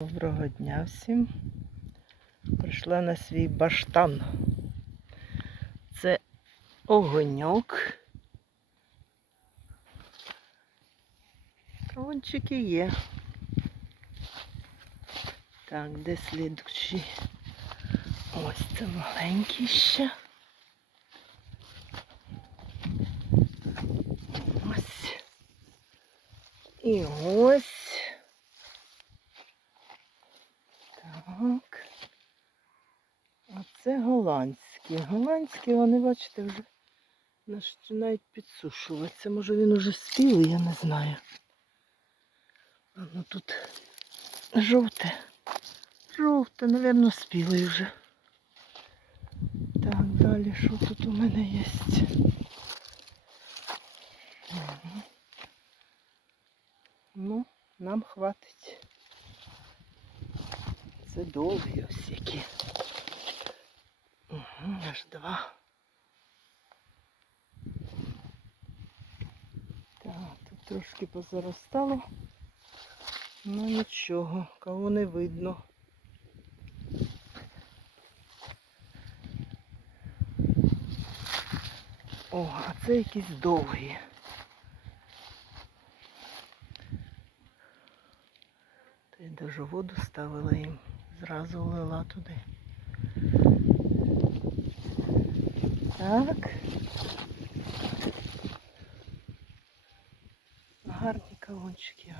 Доброго дня всім. Прийшла на свій баштан. Це огоньок. Трончики є. Так, де слідчі? Ось це маленький ще. Ось. І ось. Так. А це голландські. Голландські, вони, бачите, вже починають підсушуватися. Може він уже спілий, я не знаю. А ну тут жовте. Жовте, мабуть, спілий вже. Так, далі що тут у мене є? Ну, нам хватить. Це довгі ось які. Угу, аж два. Так, тут трошки позаростало. Ну нічого, кого не видно. О, а це якісь довгі. Та й даже воду ставила їм, зразу лила туди. Так. Гарні кавунчики,